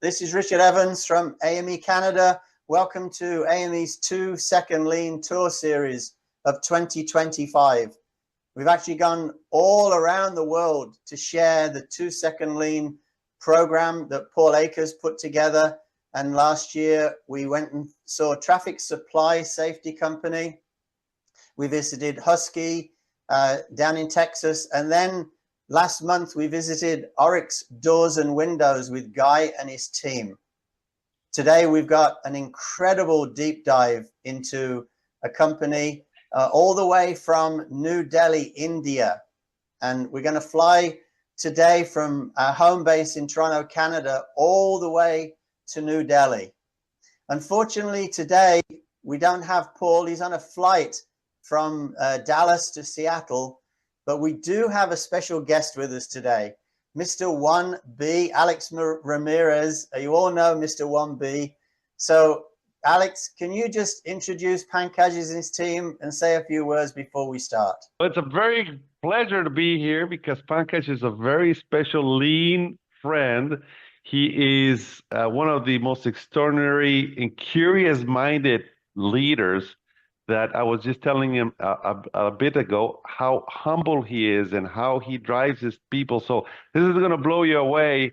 This is Richard Evans from AME Canada. Welcome to AME's 2 Second Lean Tour Series of 2025. We've actually gone all around the world to share the 2 Second Lean program that Paul Akers put together. And last year we went and saw Traffic Supply Safety Company. We visited Husky down in Texas. And then last month we visited Oryx Doors and Windows with Guy and his team. Today we've got an incredible deep dive into a company all the way from New Delhi, India. And we're going to fly today from our home base in Toronto, Canada, all the way to New Delhi. Unfortunately, today we don't have Paul. He's on a flight from Dallas to Seattle, but we do have a special guest with us today, Mr. 1B, Alex Ramirez. You all know Mr. 1B. So, Alex, can you just introduce Pankaj and his team and say a few words before we start? Well, it's a very pleasure to be here because Pankaj is a very special lean friend. He is one of the most extraordinary and curious-minded leaders that I was just telling him a bit ago, how humble he is and how he drives his people. So this is going to blow you away.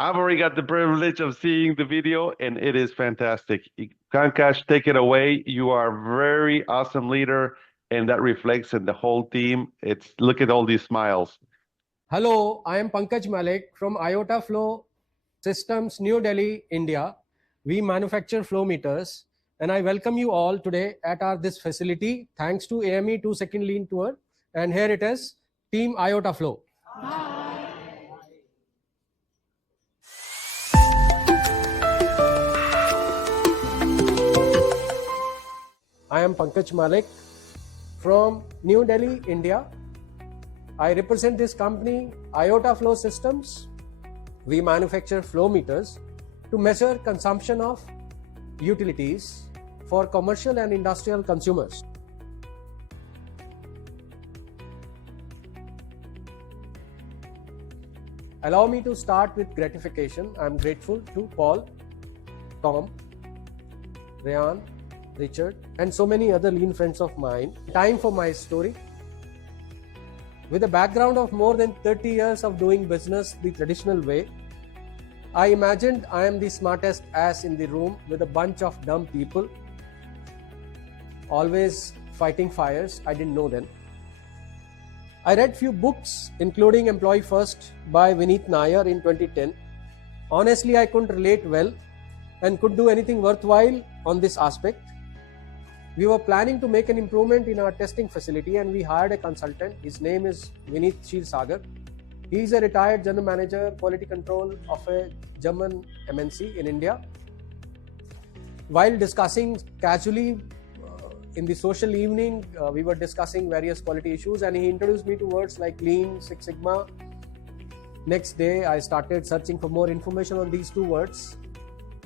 I've already got the privilege of seeing the video, and it is fantastic. Pankaj, take it away. You are a very awesome leader, and that reflects in the whole team. Look at all these smiles. Hello, I am Pankaj Malik from IOTA Flow Systems, New Delhi, India. We manufacture flow meters, and I welcome you all today at this facility. Thanks to AME 2 Second Lean Tour, and here it is, Team IOTA Flow. I am Pankaj Malik from New Delhi, India. I represent this company, IOTA Flow Systems. We manufacture flow meters to measure consumption of utilities for commercial and industrial consumers. Allow me to start with gratification. I am grateful to Paul, Tom, Rayan, Richard, and so many other lean friends of mine. Time for my story. With a background of more than 30 years of doing business the traditional way, I imagined I am the smartest ass in the room with a bunch of dumb people, always fighting fires I didn't know then. I read few books, including Employee First by Vineet Nair in 2010. Honestly, I couldn't relate well and could do anything worthwhile on this aspect. We were planning to make an improvement in our testing facility, and we hired a consultant. His name is Vineet Shirsagar. He is a retired general manager, quality control of a German MNC in India. While discussing casually in the social evening, we were discussing various quality issues, and he introduced me to words like Lean, Six Sigma. Next day, I started searching for more information on these two words,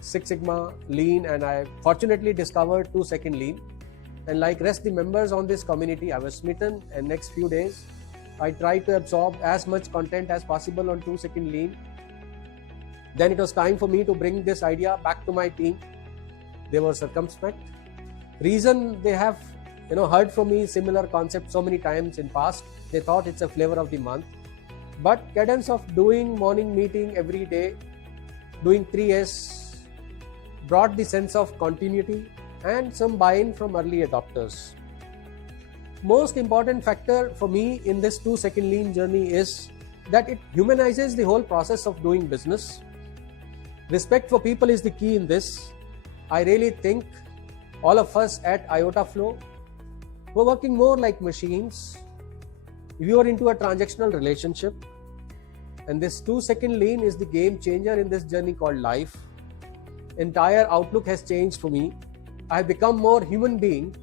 Six Sigma, Lean, and I fortunately discovered 2 Second Lean. And like rest the members on this community, I was smitten, and next few days, I tried to absorb as much content as possible on 2 Second Lean. Then it was time for me to bring this idea back to my team. They were circumspect. Reason they have heard from me similar concept so many times in past, they thought it's a flavor of the month. But cadence of doing morning meeting every day, doing 3S, brought the sense of continuity and some buy-in from early adopters. Most important factor for me in this 2 Second Lean journey is that it humanizes the whole process of doing business. Respect for people is the key in this. I really think all of us at IOTA Flow, we're working more like machines. We are into a transactional relationship, and this 2 Second Lean is the game changer in this journey called life. Entire outlook has changed for me. I have become more human being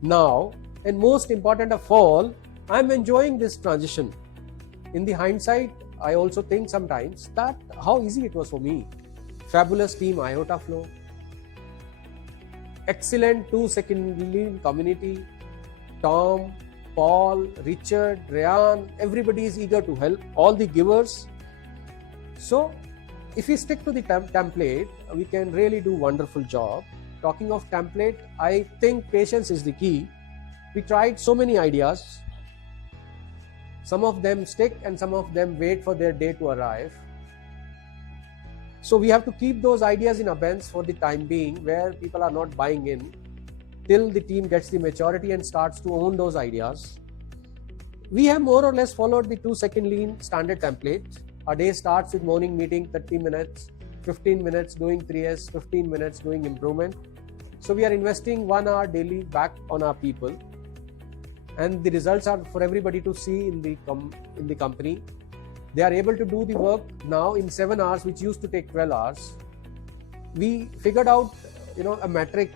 now, and most important of all, I'm enjoying this transition. In the hindsight, I also think sometimes that how easy it was for me. Fabulous team IOTA Flow, excellent 2 Second Lean community, Tom, Paul, Richard, Rayan, everybody is eager to help, all the givers. So if we stick to the template, we can really do wonderful job. Talking of template, I think patience is the key. We tried so many ideas. Some of them stick and some of them wait for their day to arrive. So we have to keep those ideas in abeyance for the time being, where people are not buying in, till the team gets the maturity and starts to own those ideas. We have more or less followed the 2-second lean standard template. Our day starts with morning meeting, 30 minutes, 15 minutes doing 3S, 15 minutes doing improvement. So we are investing 1 hour daily back on our people. And the results are for everybody to see in the company. They are able to do the work now in 7 hours, which used to take 12 hours. We figured out, a metric,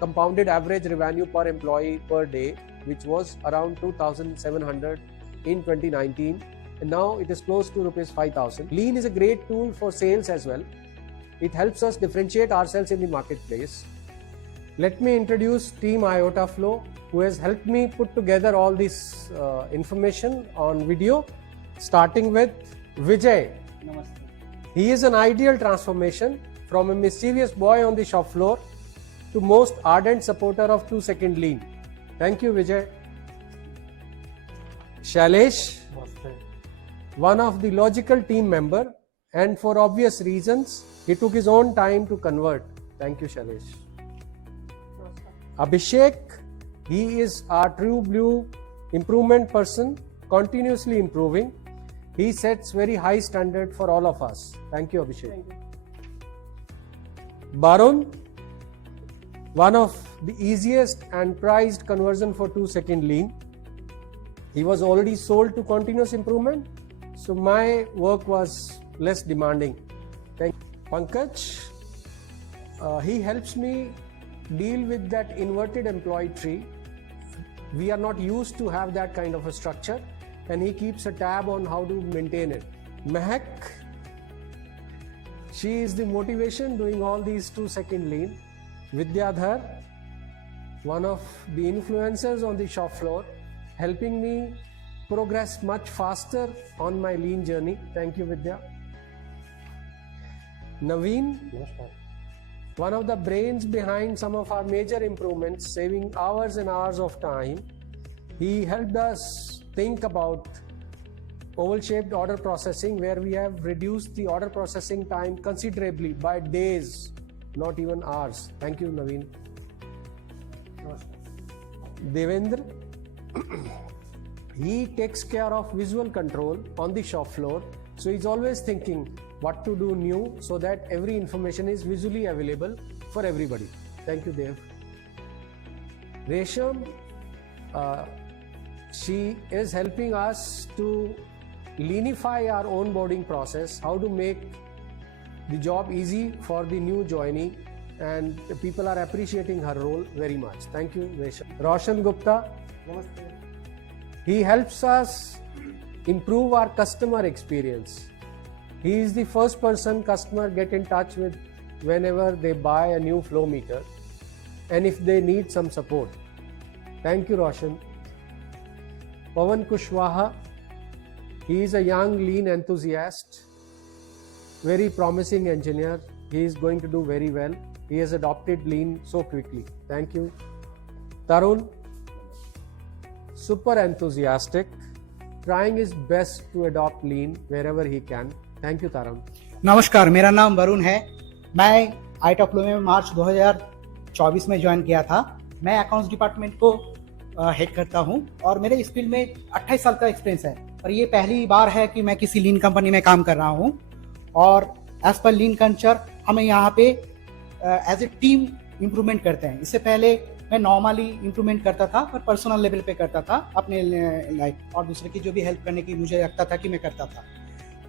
compounded average revenue per employee per day, which was around 2,700 in 2019, and now it is close to rupees 5,000. Lean is a great tool for sales as well. It helps us differentiate ourselves in the marketplace. Let me introduce Team IOTA Flow, who has helped me put together all this information on video, starting with Vijay. Namaste. He is an ideal transformation from a mischievous boy on the shop floor to most ardent supporter of 2-second lean. Thank you, Vijay. Shailesh, one of the logical team member, and for obvious reasons, he took his own time to convert. Thank you, Shailesh. Abhishek, he is our true blue improvement person, continuously improving. He sets very high standard for all of us. Thank you, Abhishek. Thank you. Barun, one of the easiest and prized conversion for 2-second lean. He was already sold to continuous improvement, so my work was less demanding. Thank you. Pankaj, he helps me deal with that inverted employee tree. We are not used to have that kind of a structure, and he keeps a tab on how to maintain it. Mehak, she is the motivation doing all these 2-second lean. Vidyadhar, one of the influencers on the shop floor, helping me progress much faster on my lean journey. Thank you, Vidya. Naveen, one of the brains behind some of our major improvements, saving hours and hours of time. He helped us think about oval-shaped order processing, where we have reduced the order processing time considerably by days, not even hours. Thank you, Naveen. Devendra, he takes care of visual control on the shop floor, so he's always thinking what to do new so that every information is visually available for everybody. Thank you, Dev. Resham, she is helping us to leanify our onboarding process, how to make the job easy for the new joinee, and the people are appreciating her role very much. Thank you, Resham. Roshan Gupta, Namaste. he helps us improve our customer experience. He is the first person customer get in touch with whenever they buy a new flow meter and if they need some support. Thank you, Roshan. Pawan Kushwaha, he is a young lean enthusiast, very promising engineer. He is going to do very well. He has adopted lean so quickly. Thank you. Tarun, super enthusiastic, trying his best to adopt lean wherever he can. Thank you, Tarun. नमस्कार, मेरा नाम वरुण है। मैं आईटा फ्लो में मार्च 2024 में ज्वाइन किया था। मैं अकाउंट्स डिपार्टमेंट को हेड करता हूं और मेरे इस फील्ड में 28 साल का एक्सपीरियंस है और ये पहली बार है कि मैं किसी लीन कंपनी में काम कर रहा हूं। और एज पर लीन कल्चर हम यहाँ पे एज ए टीम इम्प्रूवमेंट करते हैं। इससे पहले मैं नॉर्मली इम्प्रूवमेंट करता था पर पर्सनल लेवल पे करता था अपने लाइफ, और दूसरे की जो भी हेल्प करने की मुझे लगता था कि मैं करता था।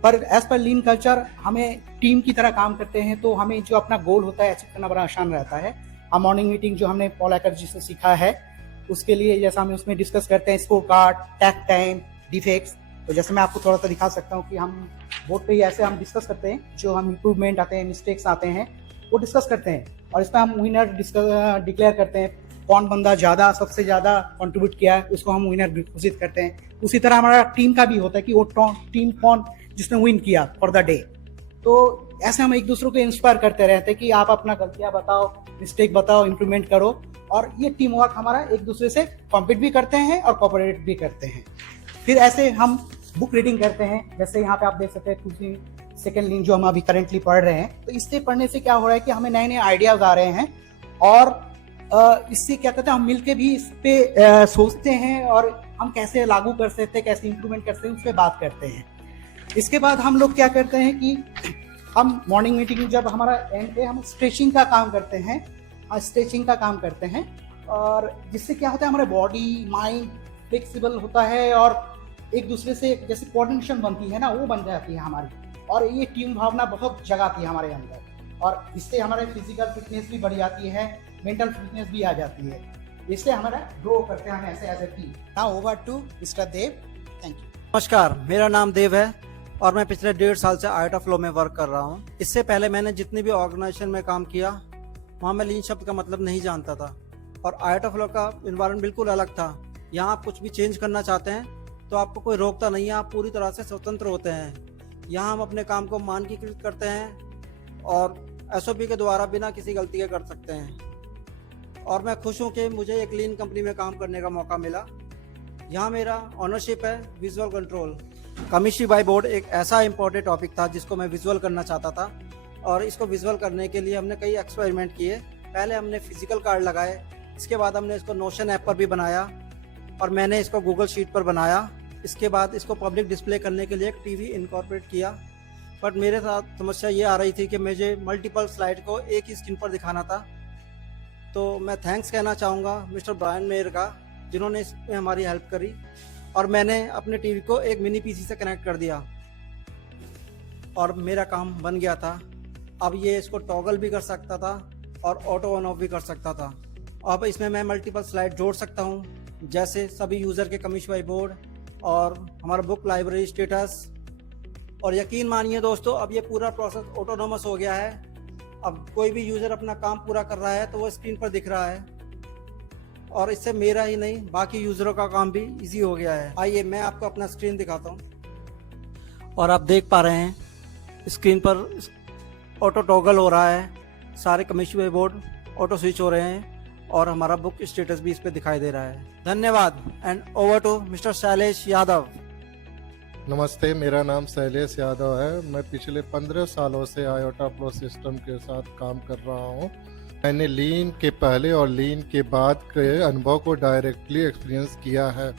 पर एज पर लीन कल्चर हमें टीम की तरह काम करते हैं तो हमें जो अपना गोल होता है अचीव करना बड़ा आसान रहता है। हम मॉर्निंग मीटिंग जो हमने पॉल एकहर्ट जी से सीखा है उसके लिए जैसा हम उसमें डिस्कस करते हैं स्कोर कार्ड, टैक टाइम, डिफेक्ट्स। तो जैसे मैं आपको थोड़ा सा दिखा सकता हूँ कि हम बोर्ड पे ऐसे हम डिस्कस करते हैं, जो हम इम्प्रूवमेंट आते हैं, मिस्टेक्स आते हैं, वो डिस्कस करते हैं और इसमें हम विनर डिक्लेयर करते हैं। कौन बंदा ज़्यादा सबसे ज़्यादा कंट्रीब्यूट किया है उसको हम विनर घोषित करते हैं। उसी तरह हमारा टीम का भी होता है कि वो टीम कौन जिसने विन किया फॉर द डे। तो ऐसे हम एक दूसरे को इंस्पायर करते रहते हैं कि आप अपना गलतियां बताओ, मिस्टेक बताओ, इम्प्रूवमेंट करो। और ये टीम वर्क हमारा एक दूसरे से कॉम्पीट भी करते हैं और कोऑपरेट भी करते हैं। फिर ऐसे हम बुक रीडिंग करते हैं, जैसे यहाँ पे आप देख सकते हैं सेकेंड लीन जो हम अभी करेंटली पढ़ रहे हैं। तो इससे पढ़ने से क्या हो रहा है कि हमें नए नए आइडियाज आ रहे हैं और इससे क्या कहते हैं हम मिलके भी इस पे सोचते हैं और हम कैसे लागू कर सकते हैं, कैसे इंप्रूवमेंट कर सकते हैं, उस पर बात करते हैं। इसके बाद हम लोग क्या करते हैं कि हम मॉर्निंग मीटिंग जब हमारा एंड पे हम स्ट्रेचिंग का काम करते हैं, और जिससे क्या होता है हमारे बॉडी माइंड फ्लेक्सिबल होता है और एक दूसरे से जैसे कोऑर्डिनेशन बनती है ना, वो बन जाती है हमारी। और ये टीम भावना बहुत जगाती है हमारे अंदर और इससे हमारे फिजिकल फिटनेस भी बढ़ जाती है, मेंटल फिटनेस भी आ जाती है। इससे हमारा ग्रो करते हैं हम ऐसे as a team. Now over to mister Dev, thank you. नमस्कार, मेरा नाम देव है और मैं पिछले 1.5 साल से आर्ट ऑफ लॉ में वर्क कर रहा हूँ। इससे पहले मैंने जितनी भी ऑर्गेनाइजेशन में काम किया वहाँ मैं लीन शब्द का मतलब नहीं जानता था और आर्ट ऑफ लॉ का इन्वायरमेंट बिल्कुल अलग था। यहाँ आप कुछ भी चेंज करना चाहते हैं तो आपको कोई रोकता नहीं है, आप पूरी तरह से स्वतंत्र होते हैं। यहाँ हम अपने काम को मानकीकृत करते हैं और SOP के द्वारा बिना किसी गलती के कर सकते हैं। और मैं खुश हूँ कि मुझे एक लीन कंपनी में काम करने का मौका मिला। यहाँ मेरा ऑनरशिप है विजुअल कंट्रोल। कमिश्री बाय बोर्ड एक ऐसा इम्पोर्टेंट टॉपिक था जिसको मैं विजुअल करना चाहता था और इसको विजुअल करने के लिए हमने कई एक्सपेरिमेंट किए। पहले हमने फिजिकल कार्ड लगाए, इसके बाद हमने इसको नोशन ऐप पर भी बनाया और मैंने इसको गूगल शीट पर बनाया। इसके बाद इसको पब्लिक डिस्प्ले करने के लिए एक टीवी इनकॉर्पोरेट किया। बट मेरे साथ समस्या ये आ रही थी कि मुझे मल्टीपल स्लाइड को एक ही स्क्रीन पर दिखाना था। तो मैं थैंक्स कहना चाहूँगा मिस्टर ब्रायन मेयर का, जिन्होंने इसमें हमारी हेल्प करी और मैंने अपने टीवी को एक मिनी PC से कनेक्ट कर दिया और मेरा काम बन गया था। अब ये इसको टॉगल भी कर सकता था और ऑटो ऑन ऑफ भी कर सकता था। अब इसमें मैं मल्टीपल स्लाइड जोड़ सकता हूँ, जैसे सभी यूज़र के कमिश्री बाय बोर्ड और हमारा बुक लाइब्रेरी स्टेटस। और यकीन मानिए दोस्तों, अब ये पूरा प्रोसेस ऑटोनोमस हो गया है। अब कोई भी यूज़र अपना काम पूरा कर रहा है तो वो स्क्रीन पर दिख रहा है और इससे मेरा ही नहीं बाकी यूज़रों का काम भी इजी हो गया है। आइए मैं आपको अपना स्क्रीन दिखाता हूँ और आप देख पा रहे हैं स्क्रीन पर ऑटो टॉगल हो रहा है, सारे कमिश्री बाय बोर्ड ऑटो स्विच हो रहे हैं और हमारा बुक स्टेटस भी इस पे दिखाई दे रहा है। धन्यवाद and over to mister Shailesh Yadav. नमस्ते, मेरा नाम शैलेश यादव है। मैं पिछले 15 सालों से आयोटा फ्लो सिस्टम के साथ काम कर रहा हूँ। मैंने लीन के पहले और लीन के बाद के अनुभव को डायरेक्टली एक्सपीरियंस किया है।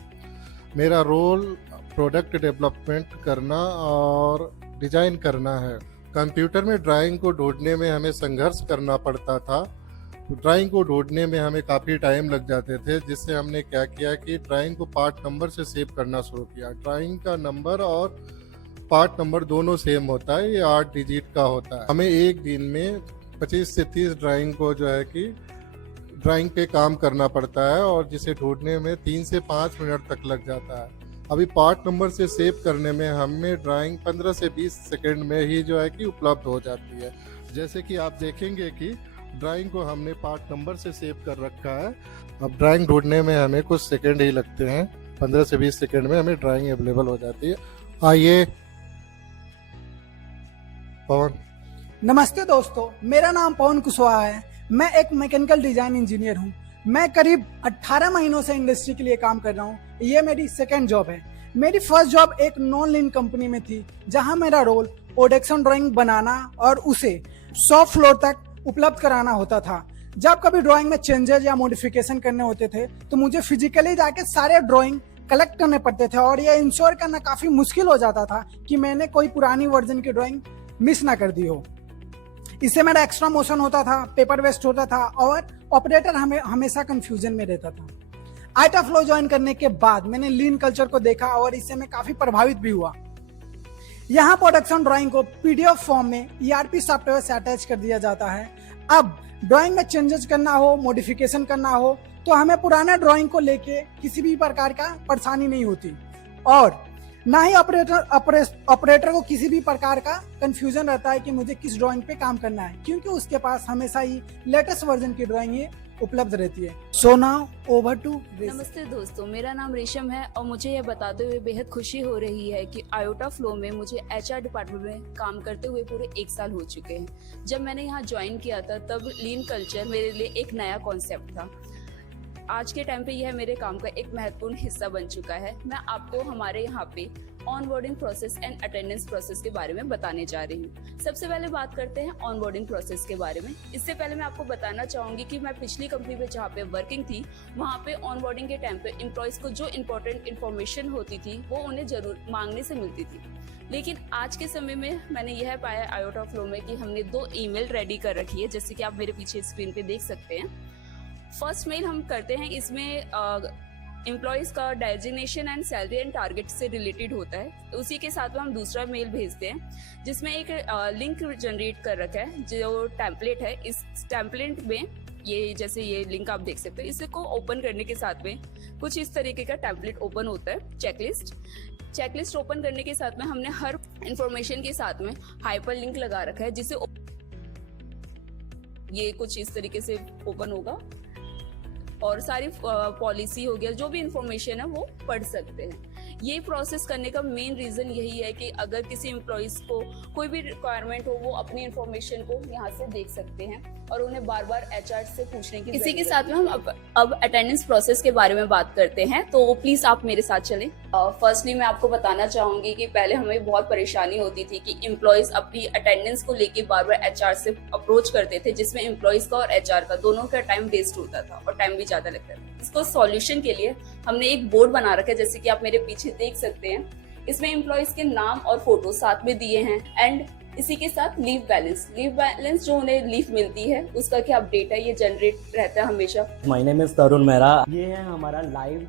मेरा रोल प्रोडक्ट डेवलपमेंट करना और डिजाइन करना है। कंप्यूटर में ड्राइंग को ढूंढने में हमें संघर्ष करना पड़ता था। ड्राइंग को ढूंढने में हमें काफ़ी टाइम लग जाते थे, जिससे हमने क्या किया कि ड्राइंग को पार्ट नंबर से सेव करना शुरू किया। ड्राइंग का नंबर और पार्ट नंबर दोनों सेम होता है, ये 8 डिजिट का होता है। हमें एक दिन में 25 से 30 ड्राइंग को जो है कि ड्राइंग पे काम करना पड़ता है और जिसे ढूंढने में 3 से 5 मिनट तक लग जाता है। अभी पार्ट नंबर से सेव करने में हमें ड्राइंग 15 से 20 सेकंड में ही जो है कि उपलब्ध हो जाती है। जैसे कि आप देखेंगे कि ड्राइंग को हमने पार्ट नंबर से सेव कर रखा है। अब ड्राइंग ढूंढने में हमें कुछ सेकंड ही लगते हैं, 15 से 20 सेकंड में हमें ड्राइंग अवेलेबल हो जाती है। आइए पवन। नमस्ते दोस्तों, मेरा नाम पवन कुशवाहा है। मैं एक मैकेनिकल डिजाइन इंजीनियर हूँ। मैं करीब 18 महीनों से इंडस्ट्री के लिए काम कर रहा हूँ। ये मेरी सेकंड जॉब है। मेरी फर्स्ट जॉब एक नॉन लीन कंपनी में थी, जहां मेरा रोल ओडेक्सन ड्राइंग बनाना और उसे शॉप फ्लोर तक उपलब्ध कराना होता था। जब कभी ड्राइंग में चेंजेस या मॉडिफिकेशन करने होते थे तो मुझे फिजिकली जाके सारे ड्राइंग कलेक्ट करने पड़ते थे और ये इंश्योर करना काफी मुश्किल हो जाता था कि मैंने कोई पुरानी वर्जन की ड्राइंग मिस ना कर दी हो। इससे मेरा एक्स्ट्रा मोशन होता था, पेपर वेस्ट होता था और ऑपरेटर हमेशा कंफ्यूजन में रहता था। आर्ट ऑफ लॉ ज्वाइन करने के बाद मैंने लीन कल्चर को देखा और इससे मैं काफी प्रभावित भी हुआ। यहाँ प्रोडक्शन ड्राइंग को PDF फॉर्म में ERP सॉफ्टवेयर से अटैच कर दिया जाता है। अब ड्राइंग में चेंजेस करना हो, मॉडिफिकेशन करना हो तो हमें पुराने ड्राइंग को लेके किसी भी प्रकार का परेशानी नहीं होती और ना ही ऑपरेटर को किसी भी प्रकार का कंफ्यूजन रहता है कि मुझे किस ड्राइंग पे काम करना है, क्योंकि उसके पास हमेशा ही लेटेस्ट वर्जन की ड्राइंग ही उपलब्ध रहती है। सो नाउ ओवर टू नमस्ते दोस्तों, मेरा नाम रेशम है और मुझे यह बताते हुए बेहद खुशी हो रही है कि आयोटा फ्लो में मुझे एचआर डिपार्टमेंट में काम करते हुए पूरे 1 साल हो चुके हैं। जब मैंने यहाँ ज्वाइन किया था तब लीन कल्चर मेरे लिए एक नया कॉन्सेप्ट था। आज के टाइम पे यह मेरे काम का एक महत्वपूर्ण हिस्सा बन चुका है। मैं आपको हमारे यहाँ पे onboarding process and attendance process के बारे में बताने जा रही हूँ। सबसे पहले बात करते हैं ऑनबोर्डिंग प्रोसेस के बारे में। इससे पहले मैं आपको बताना चाहूंगी कि मैं पिछली कंपनी में जहाँ पे वर्किंग थी, वहाँ पे ऑनबोर्डिंग के टाइम पे एम्प्लॉयज को जो इम्पोर्टेंट इन्फॉर्मेशन होती थी वो उन्हें जरूर मांगने से मिलती थी। लेकिन आज के समय में मैंने यह पाया आयोटा फ्लो में कि हमने 2 ईमेल रेडी कर रखी है, जैसे कि आप मेरे पीछे स्क्रीन पे देख सकते हैं। फर्स्ट मेल हम करते हैं, इसमें एम्प्लॉयज का designation and salary and target से रिलेटेड होता है। उसी के साथ में हम दूसरा मेल भेजते हैं जिसमें एक लिंक जनरेट कर रखा है जो टेम्पलेट है। इस टेम्पलेट में ये लिंक आप देख सकते हैं। इसको ओपन करने के साथ में कुछ इस तरीके का टेम्पलेट ओपन होता है। चेकलिस्ट ओपन करने के साथ में हमने हर इंफॉर्मेशन के साथ में हाइपर लिंक लगा रखा है, जिसे ये कुछ इस तरीके से ओपन होगा और सारी पॉलिसी हो गया, जो भी इंफॉर्मेशन है वो पढ़ सकते हैं। ये प्रोसेस करने का मेन रीजन यही है कि अगर किसी एम्प्लॉइज को कोई भी रिक्वायरमेंट हो वो अपनी इंफॉर्मेशन को यहाँ से देख सकते हैं और उन्हें बार बार एचआर से पूछने की। इसी के साथ में हम अब अटेंडेंस प्रोसेस के बारे में बात करते हैं, तो प्लीज आप मेरे साथ चलें। फर्स्टली मैं आपको बताना चाहूंगी कि पहले हमें बहुत परेशानी होती थी कि एम्प्लॉइज अपनी अटेंडेंस को लेके बार बार एचआर से अप्रोच करते थे, जिसमें एम्प्लॉइज का और एचआर का दोनों का टाइम वेस्ट होता था और टाइम भी ज्यादा लगता था। इसको सॉल्यूशन के लिए हमने एक बोर्ड बना रखा है, जैसे कि आप मेरे पीछे देख सकते हैं। इसमें एम्प्लॉइज के नाम और फोटो साथ में दिए हैं एंड इसी के साथ लीव बैलेंस जो उन्हें लीव मिलती है उसका क्या अपडेट है, ये जनरेट रहता है हमेशा। माय नेम इज तरुण मेहरा। ये है हमारा लाइव,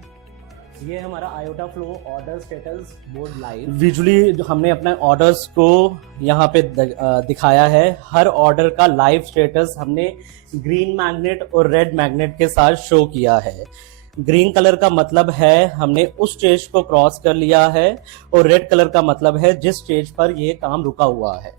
ये हमारा iota flow order status board live. Visually हमने अपने ऑर्डर्स को यहाँ पे दिखाया है। हर ऑर्डर का लाइव स्टेटस हमने ग्रीन मैग्नेट और रेड मैग्नेट के साथ शो किया है। ग्रीन कलर का मतलब है हमने उस स्टेज को क्रॉस कर लिया है और रेड कलर का मतलब है जिस स्टेज पर ये काम रुका हुआ है।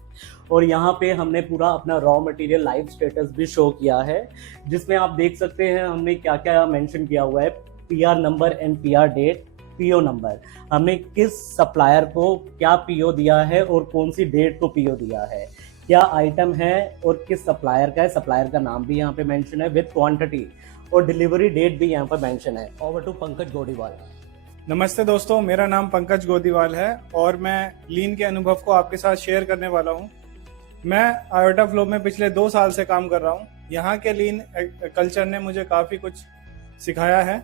और यहाँ पे हमने पूरा अपना रॉ मटेरियल लाइव स्टेटस भी शो किया है, जिसमें आप देख सकते हैं हमने क्या क्या मेंशन किया हुआ है। PR number and PR date, PO number, हमने किस सप्लायर को क्या पीओ दिया है और कौन सी डेट को पीओ दिया है, क्या आइटम है और किस सप्लायर का है। सप्लायर का नाम भी यहाँ पे मेंशन है विद क्वांटिटी और डिलीवरी डेट भी यहाँ पर मेंशन है। Over to Pankaj Godiwal. नमस्ते दोस्तों, मेरा नाम पंकज गोदीवाल है और मैं लीन के अनुभव को आपके साथ शेयर करने वाला हूँ। मैं आयोटा फ्लो में पिछले 2 साल से काम कर रहा हूँ। यहाँ के लीन कल्चर ने मुझे काफ़ी कुछ सिखाया है।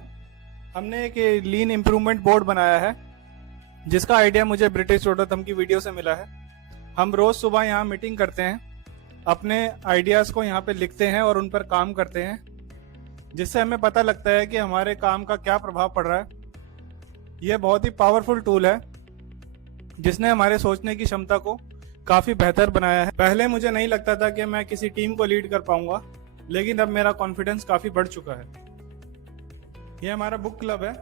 हमने एक लीन इम्प्रूवमेंट बोर्ड बनाया है जिसका आइडिया मुझे ब्रिटिश रोडोथम की वीडियो से मिला है। हम रोज़ सुबह यहाँ मीटिंग करते हैं, अपने आइडियाज़ को यहाँ पे लिखते हैं और उन पर काम करते हैं, जिससे हमें पता लगता है कि हमारे काम का क्या प्रभाव पड़ रहा है। यह बहुत ही पावरफुल टूल है जिसने हमारे सोचने की क्षमता को काफ़ी बेहतर बनाया है। पहले मुझे नहीं लगता था कि मैं किसी टीम को लीड कर पाऊंगा, लेकिन अब मेरा कॉन्फिडेंस काफ़ी बढ़ चुका है। यह हमारा बुक क्लब है।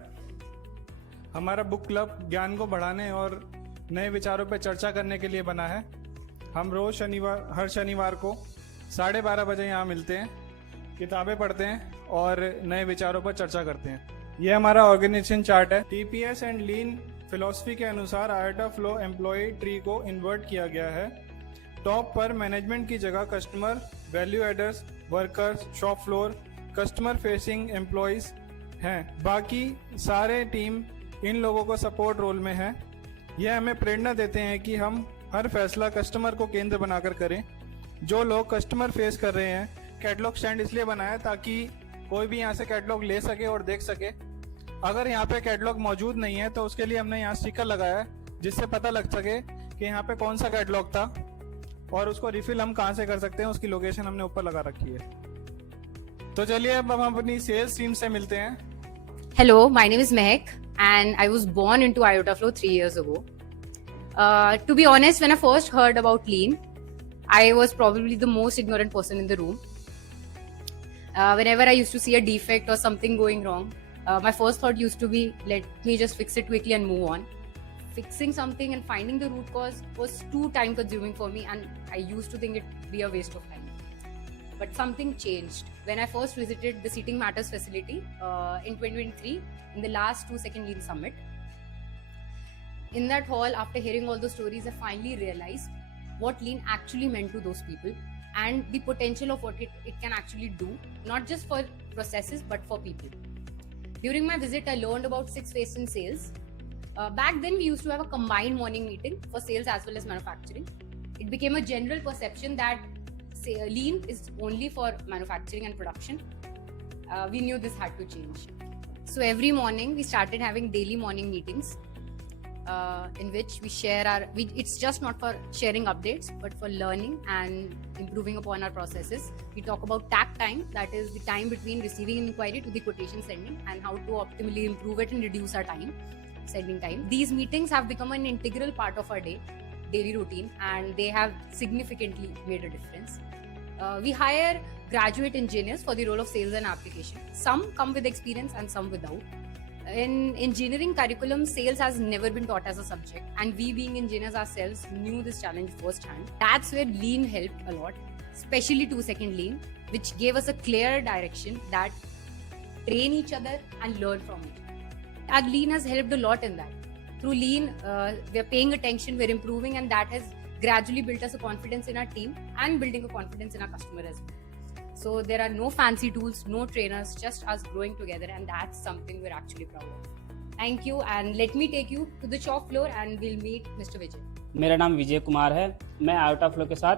हमारा बुक क्लब ज्ञान को बढ़ाने और नए विचारों पर चर्चा करने के लिए बना है। हम रोज़ हर शनिवार को 12:30 बजे यहाँ मिलते हैं, किताबें पढ़ते हैं और नए विचारों पर चर्चा करते हैं। यह हमारा ऑर्गेनाइजेशन चार्ट है। टीपीएस एंड लीन फिलॉसफी के अनुसार आयोटा फ्लो एम्प्लॉय ट्री को इन्वर्ट किया गया है। टॉप पर मैनेजमेंट की जगह customer, value aiders, workers, shop floor, customer facing employees हैं। बाकी सारे टीम इन लोगों को सपोर्ट रोल में है। यह हमें प्रेरणा देते हैं कि हम हर फैसला कस्टमर को केंद्र बनाकर करें। जो लोग कस्टमर फेस कर रहे हैं, कैटलॉग स्टैंड इसलिए बनाया ताकि कोई भी यहाँ से कैटलॉग ले सके और देख सके। अगर यहाँ पे कैटलॉग मौजूद नहीं है तो उसके लिए हमने यहाँ स्टिकर लगाया है, जिससे पता लग सके कि यहाँ पे कौन सा कैटलॉग था और उसको रिफिल हम कहाँ से कर सकते हैं, उसकी लोकेशन हमने ऊपर लगा रखी है। तो चलिए अब हम अपनी सेल्स टीम से मिलते हैं। Hello, my name is Mehak and I was born into Iota Flow 3 years ago. To be honest, when I first heard about Lean, I was probably the most ignorant person in the room. Whenever I used to see a defect or something going wrong, my first thought used to be, let me just fix it quickly and move on. Fixing something and finding the root cause was too time consuming for me, and I used to think it would be a waste of time. but something changed when I first visited the Seating Matters facility in 2023 in the last 2-second Lean Summit. In that hall, after hearing all those stories, I finally realized what Lean actually meant to those people and the potential of what it can actually do, not just for processes, but for people. During my visit, I learned about 6 phases in sales. Back then, we used to have a combined morning meeting for sales as well as manufacturing. It became a general perception that Lean is only for manufacturing and production. We knew this had to change. So every morning, we started having daily morning meetings in which we share it's just not for sharing updates, but for learning and improving upon our processes. We talk about takt time, that is the time between receiving an inquiry to the quotation sending, and how to optimally improve it and reduce our sending time. These meetings have become an integral part of our daily routine, and they have significantly made a difference. We hire graduate engineers for the role of sales and application. Some come with experience and some without. In engineering curriculum, sales has never been taught as a subject, and we being engineers ourselves knew this challenge firsthand. That's where Lean helped a lot, especially 2-second Lean, which gave us a clear direction that train each other and learn from each other. Our Lean has helped a lot in that. Through Lean, we are paying attention, we're improving, and that has gradually built us a confidence in our team and building a confidence in our customer as well. So there are no fancy tools, no trainers, just us growing together, and that's something we're actually proud of. Thank you, and let me take you to the shop floor and we'll meet Mr. Vijay. मेरा नाम विजय कुमार है। मैं iota flow के साथ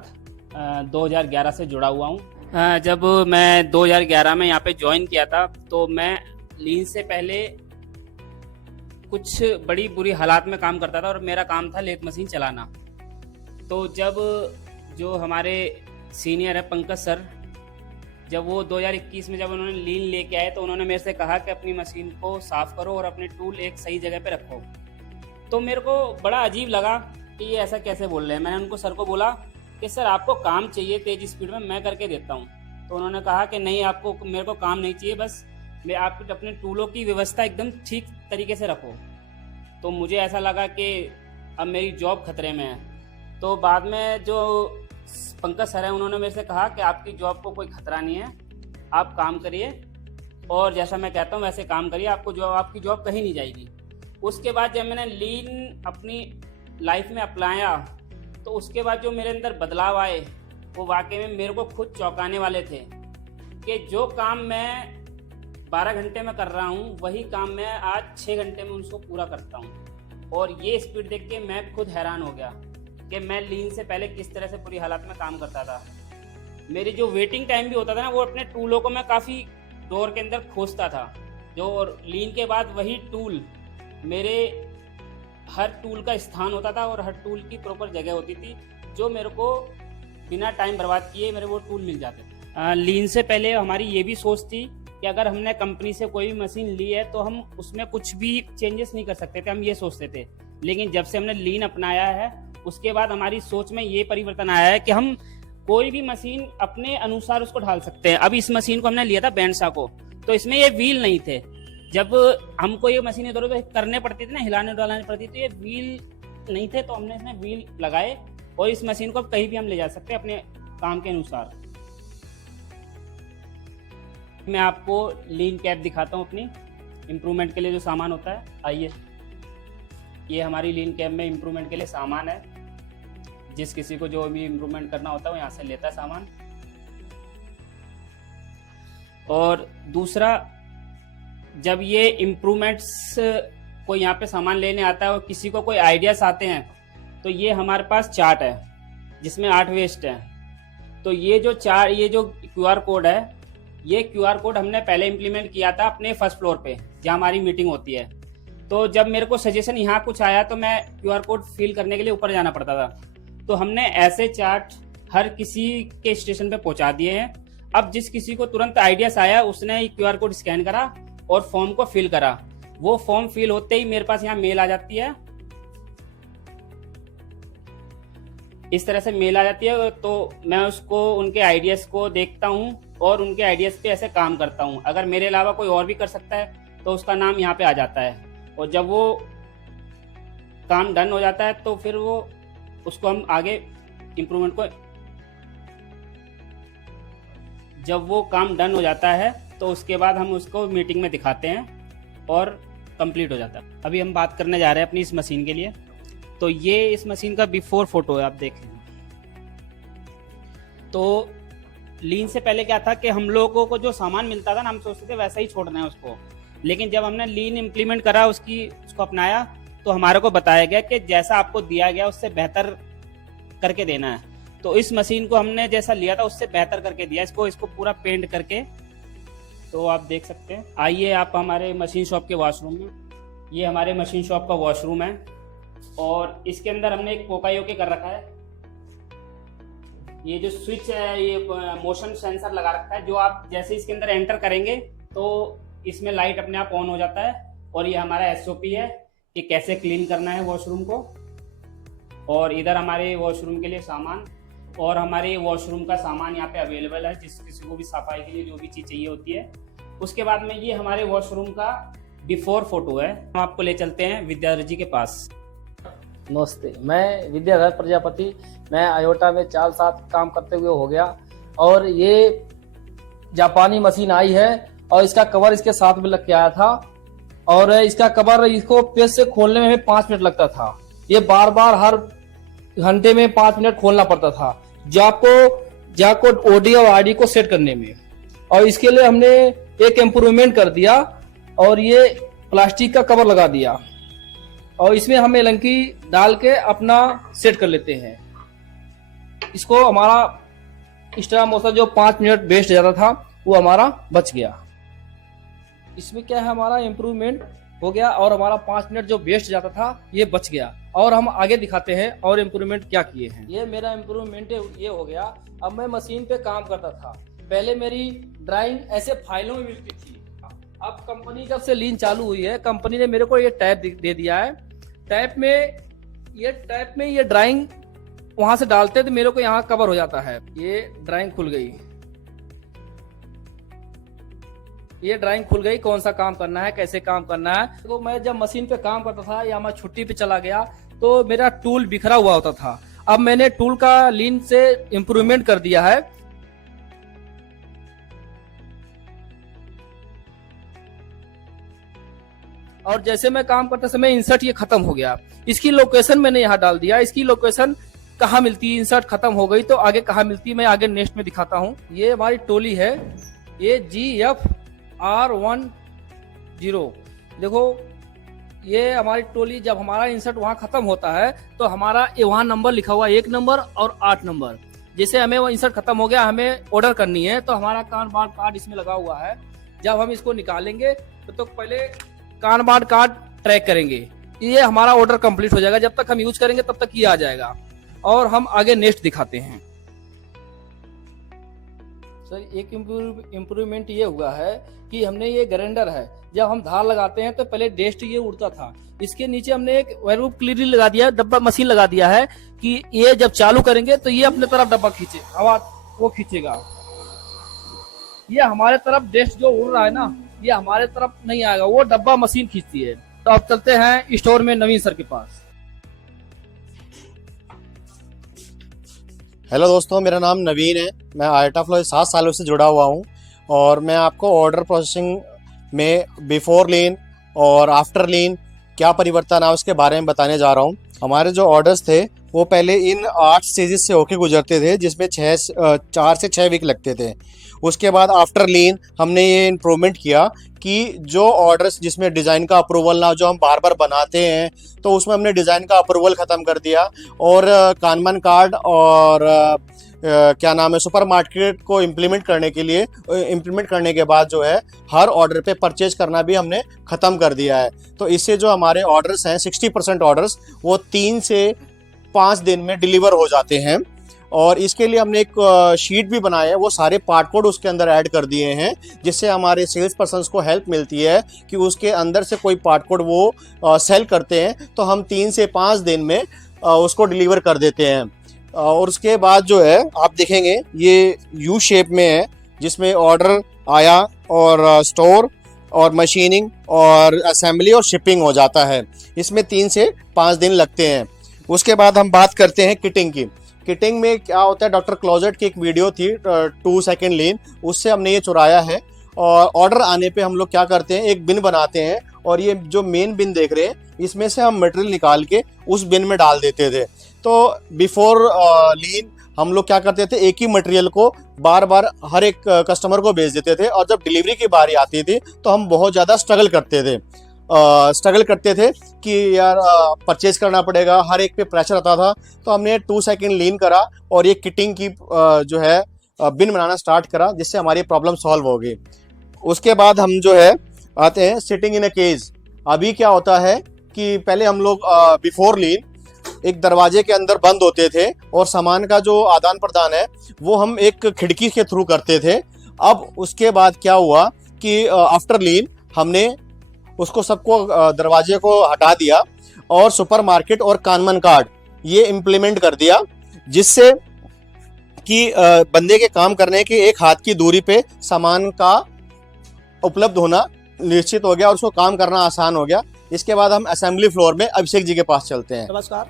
2011 से जुड़ा हुआ हूँ। जब मैं 2011 में यहाँ पे ज्वाइन किया था तो मैं लीन से पहले कुछ बड़ी बुरी हालात में काम करता था और मेरा काम था लेथ मशीन चलाना। तो जब जो हमारे सीनियर है पंकज सर, जब वो 2021 में जब उन्होंने लीन लेके आए तो उन्होंने मेरे से कहा कि अपनी मशीन को साफ़ करो और अपने टूल एक सही जगह पे रखो। तो मेरे को बड़ा अजीब लगा कि ये ऐसा कैसे बोल रहे हैं। मैंने उनको सर को बोला कि सर आपको काम चाहिए तेज़ स्पीड में, मैं करके देता हूँ। तो उन्होंने कहा कि नहीं, आपको मेरे को काम नहीं चाहिए, बस मैं आप अपने टूलों की व्यवस्था एकदम ठीक तरीके से रखो। तो मुझे ऐसा लगा कि अब मेरी जॉब खतरे में है। तो बाद में जो पंकज सर है उन्होंने मेरे से कहा कि आपकी जॉब को कोई खतरा नहीं है, आप काम करिए और जैसा मैं कहता हूँ वैसे काम करिए, आपकी जॉब कहीं नहीं जाएगी। उसके बाद जब मैंने लीन अपनी लाइफ में अपनाया तो उसके बाद जो मेरे अंदर बदलाव आए वो वाकई में मेरे को खुद चौंकाने वाले थे कि जो काम मैं 12 घंटे में कर रहा हूँ वही काम मैं आज 6 घंटे में उसको पूरा करता हूँ। और ये स्पीड देख के मैं खुद हैरान हो गया कि मैं लीन से पहले किस तरह से पूरी हालात में काम करता था। मेरी जो वेटिंग टाइम भी होता था ना, वो अपने टूलों को मैं काफ़ी डोर के अंदर खोजता था। जो लीन के बाद वही टूल मेरे हर टूल का स्थान होता था और हर टूल की प्रॉपर जगह होती थी, जो मेरे को बिना टाइम बर्बाद किए मेरे वो टूल मिल जाते थे। लीन से पहले हमारी ये भी सोच थी कि अगर हमने कंपनी से कोई भी मशीन ली है तो हम उसमें कुछ भी चेंजेस नहीं कर सकते थे, हम ये सोचते थे। लेकिन जब से हमने लीन अपनाया है उसके बाद हमारी सोच में ये परिवर्तन आया है कि हम कोई भी मशीन अपने अनुसार उसको ढाल सकते हैं। अब इस मशीन को हमने लिया था बैंडसा को, तो इसमें ये व्हील नहीं थे। जब हमको ये मशीन इधर उधर करने पड़ती थी ना, हिलाने डुलाने पड़ती थी, ये व्हील नहीं थे, तो हमने इसमें व्हील लगाए और इस मशीन को कहीं भी हम ले जा सकते हैं अपने काम के अनुसार। मैं आपको लीन कैप दिखाता हूँ अपनी इम्प्रूवमेंट के लिए जो सामान होता है। आइए, ये हमारी लीन कैप में इम्प्रूवमेंट के लिए सामान है। जिस किसी को जो भी इम्प्रूवमेंट करना होता है वो यहाँ से लेता है सामान। और दूसरा, जब ये इम्प्रूवमेंट्स को यहाँ पे सामान लेने आता है और किसी को कोई आइडियाज आते हैं तो ये हमारे पास चार्ट है जिसमें 8 वेस्ट है। तो ये जो QR कोड है, ये QR कोड हमने पहले इम्प्लीमेंट किया था अपने फर्स्ट फ्लोर पे जहाँ हमारी मीटिंग होती है। तो जब मेरे को सजेशन यहाँ कुछ आया तो मैं QR कोड फिल करने के लिए ऊपर जाना पड़ता था। तो हमने ऐसे चार्ट हर किसी के स्टेशन पे पहुंचा दिए हैं। अब जिस किसी को तुरंत आइडियाज आया उसने QR कोड स्कैन करा और फॉर्म को फिल करा। वो फॉर्म फिल होते ही मेरे पास यहाँ मेल आ जाती है, इस तरह से मेल आ जाती है। तो मैं उसको उनके आइडियाज को देखता हूँ और उनके आइडियाज पे ऐसे काम करता हूँ। अगर मेरे अलावा कोई और भी कर सकता है तो उसका नाम यहाँ पे आ जाता है, और जब वो काम डन हो जाता है तो फिर वो उसको हम आगे इम्प्रूवमेंट को जब वो काम डन हो जाता है तो उसके बाद हम उसको मीटिंग में दिखाते हैं और कंप्लीट हो जाता है। अभी हम बात करने जा रहे हैं अपनी इस मशीन के लिए। तो ये इस मशीन का बिफोर फोटो है, आप देख लें। तो लीन से पहले क्या था कि हम लोगों को जो सामान मिलता था ना, हम सोचते थे वैसा ही छोड़ना है उसको, लेकिन जब हमने लीन इम्प्लीमेंट करा, उसको अपनाया, तो हमारे को बताया गया कि जैसा आपको दिया गया उससे बेहतर करके देना है। तो इस मशीन को हमने जैसा लिया था उससे बेहतर करके दिया, इसको पूरा पेंट करके। तो आप देख सकते हैं। आइए आप हमारे मशीन शॉप के वॉशरूम में। ये हमारे मशीन शॉप का वॉशरूम है और इसके अंदर हमने एक पोकायोके कर रखा है। ये जो स्विच है, ये मोशन सेंसर लगा रखा है, जो आप जैसे इसके अंदर एंटर करेंगे तो इसमें लाइट अपने आप ऑन हो जाता है। और ये हमारा SOP है कि कैसे क्लीन करना है वॉशरूम को। और इधर हमारे वॉशरूम के लिए सामान, और हमारे वॉशरूम का सामान यहाँ पे अवेलेबल है, जिस किसी को भी सफाई के लिए जो भी चीज़ चाहिए होती है। उसके बाद में ये हमारे वॉशरूम का बिफोर फोटो है। हम आपको ले चलते हैं विद्याधर जी के पास। नमस्ते, मैं विद्याधर प्रजापति। मैं आयोटा में 4 साल काम करते हुए हो गया, और ये जापानी मशीन आई है और इसका कवर इसके साथ में लग के आया था। और इसका कवर, इसको पेज से खोलने में हमें 5 मिनट लगता था। ये बार बार हर घंटे में 5 मिनट खोलना पड़ता था जाको OD और ID को सेट करने में। और इसके लिए हमने एक इम्प्रूवमेंट कर दिया और ये प्लास्टिक का कवर लगा दिया, और इसमें हम एलंकी डाल के अपना सेट कर लेते हैं। इसको हमारा एक्स्ट्रा मोशन जो 5 मिनट वेस्ट जाता था वो हमारा बच गया। इसमें क्या है, हमारा इम्प्रूवमेंट हो गया और हमारा 5 मिनट जो वेस्ट जाता था ये बच गया। और हम आगे दिखाते हैं और इम्प्रूवमेंट क्या किए हैं। ये मेरा इम्प्रूवमेंट ये हो गया। अब मैं मशीन पे काम करता था, पहले मेरी ड्राइंग ऐसे फाइलों में मिलती थी। अब कंपनी जब से लीन चालू हुई है, कंपनी ने मेरे को ये टैब दे दिया है। टैब में ये ड्राइंग वहां से डालते तो मेरे को यहाँ कवर हो जाता है। ये ड्राइंग खुल गई, कौन सा काम करना है, कैसे काम करना है। तो मैं जब मशीन पे काम करता था या मैं छुट्टी पे चला गया तो मेरा टूल बिखरा हुआ होता था। अब मैंने टूल का लीन से इम्प्रूवमेंट कर दिया है। और जैसे मैं काम करते समय इंसर्ट ये खत्म हो गया, इसकी लोकेशन मैंने यहाँ डाल दिया। इसकी लोकेशन कहाँ मिलती है, इंसर्ट खत्म हो गई तो आगे कहाँ मिलती है, मैं आगे नेक्स्ट में दिखाता हूँ। ये हमारी टोली है, ये GFR10। देखो, ये हमारी टोली, जब हमारा इंसर्ट वहाँ खत्म होता है तो हमारा वहाँ नंबर लिखा हुआ है 1 नंबर और 8 नंबर। जैसे हमें वो इंसर्ट खत्म हो गया, हमें ऑर्डर करनी है तो हमारा कान बार कार्ड इसमें लगा हुआ है। जब हम इसको निकालेंगे तो पहले कान बार कार्ड ट्रैक करेंगे, ये हमारा ऑर्डर कंप्लीट हो जाएगा। जब तक हम यूज करेंगे तब तक ये आ जाएगा। और हम आगे नेक्स्ट दिखाते हैं। सर, एक इम्प्रूवमेंट ये हुआ है कि हमने ये ग्राइंडर है, जब हम धार लगाते हैं तो पहले डेस्ट ये उड़ता था। इसके नीचे हमने एक वेलवूप क्लीनर लगा दिया, डब्बा मशीन लगा दिया है कि ये जब चालू करेंगे तो ये अपने तरफ डब्बा खींचे, हवा वो खींचेगा। ये हमारे तरफ डेस्ट जो उड़ रहा है ना, ये हमारे तरफ नहीं आएगा, वो डब्बा मशीन खींचती है। तो अब चलते हैं स्टोर में नवीन सर के पास। हेलो दोस्तों, मेरा नाम नवीन है। मैं आयोटा फ्लो 7 सालों से जुड़ा हुआ हूं और मैं आपको ऑर्डर प्रोसेसिंग में बिफोर लीन और आफ्टर लीन क्या परिवर्तन है उसके बारे में बताने जा रहा हूं। हमारे जो ऑर्डर्स थे वो पहले इन 8 स्टेजेस से होके गुजरते थे, जिसमें 4 से 6 वीक लगते थे। उसके बाद आफ्टर लीन हमने ये इम्प्रूवमेंट किया कि जो ऑर्डर्स जिसमें डिज़ाइन का अप्रूवल ना, जो हम बार बार बनाते हैं, तो उसमें हमने डिज़ाइन का अप्रूवल ख़त्म कर दिया। और कानमन कार्ड और क्या नाम है, सुपर मार्केट को इम्प्लीमेंट करने के बाद जो है हर ऑर्डर पे परचेज करना भी हमने ख़त्म कर दिया है। तो इससे जो हमारे ऑर्डर्स हैं 60% ऑर्डर्स वो 3 से 5 दिन में डिलीवर हो जाते हैं। और इसके लिए हमने एक शीट भी बनाया है, वो सारे पार्ट कोड उसके अंदर ऐड कर दिए हैं, जिससे हमारे सेल्स पर्सन्स को हेल्प मिलती है कि उसके अंदर से कोई पार्ट कोड वो सेल करते हैं तो हम 3 से 5 दिन में उसको डिलीवर कर देते हैं। और उसके बाद जो है आप देखेंगे ये यू शेप में है, जिसमें ऑर्डर आया और स्टोर और मशीनिंग और असेंबली और शिपिंग हो जाता है। इसमें 3 से 5 दिन लगते हैं। उसके बाद हम बात करते हैं किटिंग की। किटिंग में क्या होता है, डॉक्टर क्लोजेट की एक वीडियो थी 2 सेकंड लीन, उससे हमने ये चुराया है। और ऑर्डर आने पे हम लोग क्या करते हैं, एक बिन बनाते हैं और ये जो मेन बिन देख रहे हैं इसमें से हम मटेरियल निकाल के उस बिन में डाल देते थे। तो बिफोर लीन हम लोग क्या करते थे, एक ही मटेरियल को बार बार हर एक कस्टमर को भेज देते थे, और जब डिलीवरी की बारी आती थी तो हम बहुत ज़्यादा स्ट्रगल करते थे कि यार परचेज करना पड़ेगा, हर एक पे प्रेशर आता था। तो हमने 2 सेकंड लीन करा और ये किटिंग की जो है बिन बनाना स्टार्ट करा, जिससे हमारी प्रॉब्लम सॉल्व हो गई। उसके बाद हम जो है आते हैं सिटिंग इन अ केज। अभी क्या होता है कि पहले हम लोग बिफोर लीन एक दरवाजे के अंदर बंद होते थे और सामान का जो आदान प्रदान है वो हम एक खिड़की के थ्रू करते थे। अब उसके बाद क्या हुआ कि आफ्टर लीन हमने उसको सबको दरवाजे को हटा दिया और सुपरमार्केट और कानमन कार्ड ये इम्प्लीमेंट कर दिया, जिससे कि बंदे के काम करने के एक हाथ की दूरी पे सामान का उपलब्ध होना निश्चित हो गया और उसको काम करना आसान हो गया। इसके बाद हम असेंबली फ्लोर में अभिषेक जी के पास चलते हैं। नमस्कार,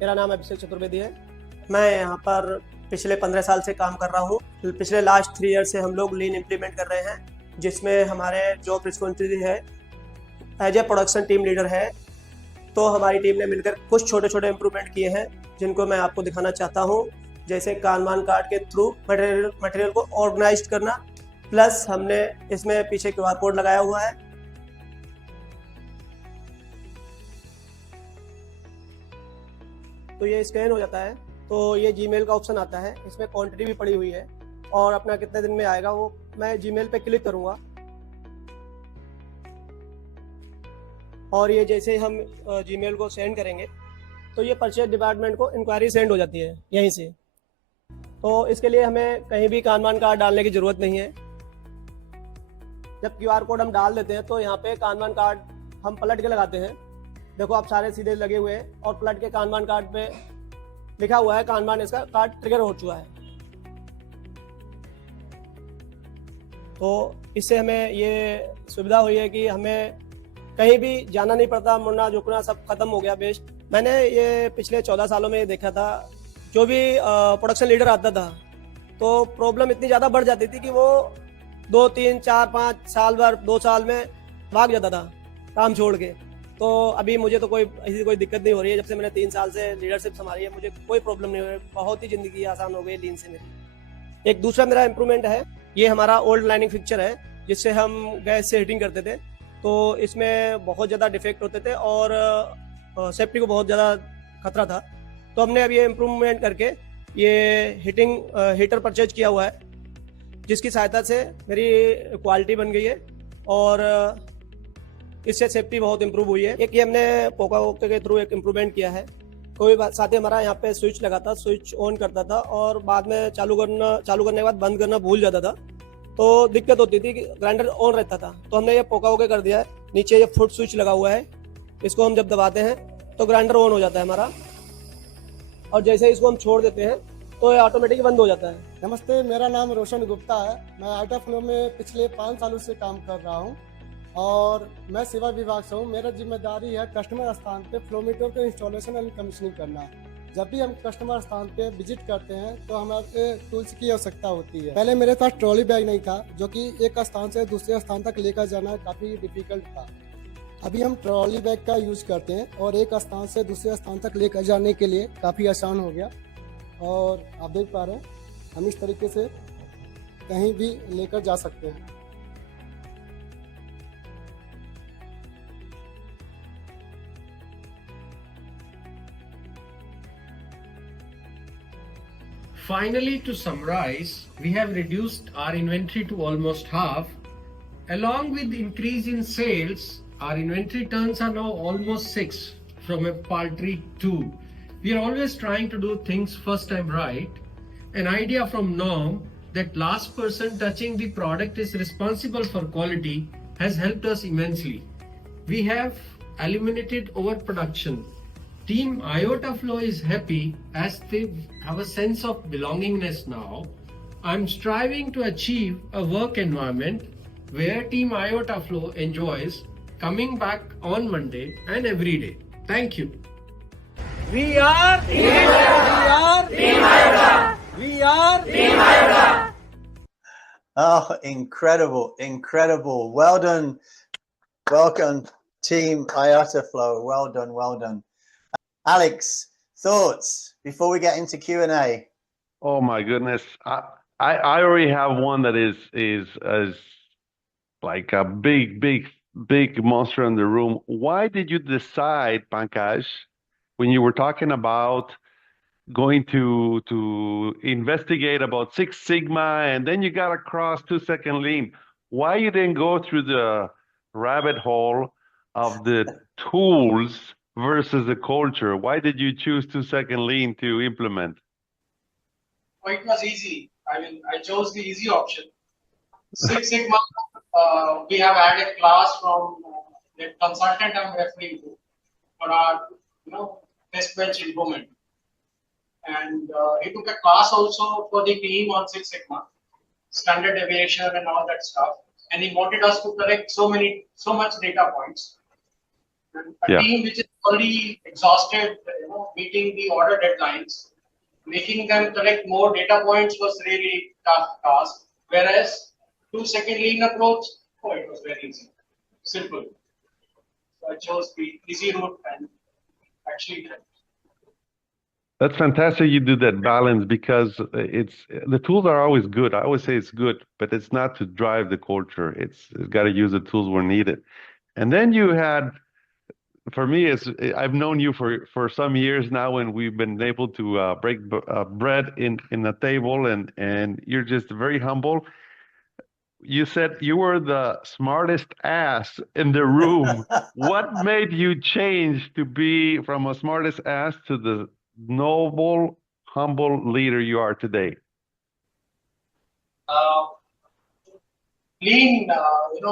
मेरा नाम अभिषेक चतुर्वेदी है। मैं यहाँ पर पिछले 15 साल से काम कर रहा हूँ। पिछले लास्ट 3 ईयर से हम लोग लीन इम्प्लीमेंट कर रहे हैं, जिसमें हमारे जॉब रिस्पॉन्सिबिलिटी है as a production team leader है। तो हमारी टीम ने मिलकर कुछ छोटे छोटे इम्प्रूवमेंट किए हैं जिनको मैं आपको दिखाना चाहता हूँ, जैसे कानमान कार्ड के थ्रू मटेरियल को ऑर्गेनाइज करना, प्लस हमने इसमें पीछे QR कोड लगाया हुआ है। तो ये स्कैन हो जाता है तो ये जीमेल का ऑप्शन आता है, इसमें क्वांटिटी भी पड़ी हुई है और अपना कितने दिन में आएगा वो मैं जीमेल पे क्लिक करूँगा और ये जैसे हम जीमेल को सेंड करेंगे तो ये परचेज डिपार्टमेंट को इंक्वायरी सेंड हो जाती है यहीं से। तो इसके लिए हमें कहीं भी कानमान कार्ड डालने की ज़रूरत नहीं है। जब QR कोड हम डाल देते हैं तो यहाँ पे कानमान कार्ड हम पलट के लगाते हैं। देखो आप सारे सीधे लगे हुए हैं और पलट के कानमान कार्ड पे लिखा हुआ है कानमान, इसका कार्ड ट्रिगर हो चुका है। तो इससे हमें ये सुविधा हुई है कि हमें कहीं भी जाना नहीं पड़ता, मुड़ना झुकना सब खत्म हो गया बेस्ट। मैंने ये पिछले 14 सालों में ये देखा था, जो भी प्रोडक्शन लीडर आता था तो प्रॉब्लम इतनी ज़्यादा बढ़ जाती थी कि वो 2, 3, 4, 5 साल भर 2 साल में भाग जाता था काम छोड़ के। तो अभी मुझे तो ऐसी कोई दिक्कत नहीं हो रही है। जब से मैंने 3 साल से लीडरशिप संभाली है मुझे कोई प्रॉब्लम नहीं हो रही, बहुत ही ज़िंदगी आसान हो गई लीन से मेरी। एक दूसरा मेरा इम्प्रूवमेंट है, ये हमारा ओल्ड लाइनिंग फिक्चर है जिससे हम गैस से हीटिंग करते थे। तो इसमें बहुत ज़्यादा डिफेक्ट होते थे और सेफ्टी को बहुत ज़्यादा खतरा था। तो हमने अब ये इम्प्रूवमेंट करके ये हीटर परचेज किया हुआ है, जिसकी सहायता से मेरी क्वालिटी बन गई है और इससे सेफ्टी बहुत इम्प्रूव हुई है। एक ये हमने पोका के थ्रू एक इम्प्रूवमेंट किया है। कोई साथी हमारा यहाँ पे स्विच लगाता, स्विच ऑन करता था और बाद में चालू करने के बाद बंद करना भूल जाता था, तो दिक्कत होती थी कि ग्राइंडर ऑन रहता था। तो हमने ये पोका कर दिया है। नीचे ये फुट स्विच लगा हुआ है, इसको हम जब दबाते हैं तो ग्राइंडर ऑन हो जाता है हमारा, और जैसे इसको हम छोड़ देते हैं तो ये ऑटोमेटिक बंद हो जाता है। नमस्ते, मेरा नाम रोशन गुप्ता है। मैं आइटा फ्लो में पिछले 5 सालों से काम कर रहा हूं और मैं सेवा विभाग से हूं। मेरा जिम्मेदारी है कस्टमर स्थान पे फ्लोमीटर को इंस्टॉलेशन एंड कमीशनिंग करना। जब भी हम कस्टमर स्थान पे विजिट करते हैं तो हमारे टूल्स की आवश्यकता होती है। पहले मेरे पास ट्रॉली बैग नहीं था, जो कि एक स्थान से दूसरे स्थान तक लेकर जाना काफ़ी डिफिकल्ट था। अभी हम ट्रॉली बैग का यूज करते हैं और एक स्थान से दूसरे स्थान तक लेकर जाने के लिए काफ़ी आसान हो गया। और आप देख पा रहे हैं हम इस तरीके से कहीं भी लेकर जा सकते हैं। Finally, to summarize, we have reduced our inventory to almost half. Along with the increase in sales, our inventory turns are now almost 6 from a paltry 2. We are always trying to do things first time right. An idea from Norm that last person touching the product is responsible for quality has helped us immensely. We have eliminated overproduction. Team Iota Flow is happy as they have a sense of belongingness now. I'm striving to achieve a work environment where Team Iota Flow enjoys coming back on Monday and every day. Thank you. We are Team Iota. We are Team Iota. Oh, incredible, incredible. Well done. Welcome, Team IOTA Flow. Well done, well done. Alex, thoughts before we get into Q&A? Oh my goodness. I already have one that is like a big monster in the room. Why did you decide, Pankaj, when you were talking about going to investigate about Six Sigma and then you got across 2-second lean, why you didn't go through the rabbit hole of the tools versus the culture? Why did you choose 2-second lean to implement? Oh, it was easy. I chose the easy option. Six Sigma, we have had a class from the consultant I'm referring to for our, test bench improvement. And he took a class also for the team on Six Sigma, standard deviation and all that stuff. And he wanted us to collect so much data points. And a team which is already exhausted, meeting the order deadlines, making them collect more data points was really tough task. Whereas 2-second lean approach, it was very easy, simple. So I chose the easy route and actually That's fantastic. You do that balance because the tools are always good. I always say it's good, but it's not to drive the culture. It's got to use the tools where needed. And then you had, for me, I've known you for some years now, and we've been able to break bread in a table, and you're just very humble. You said you were the smartest ass in the room. What made you change to be from a smartest ass to the noble, humble leader you are today? Lean,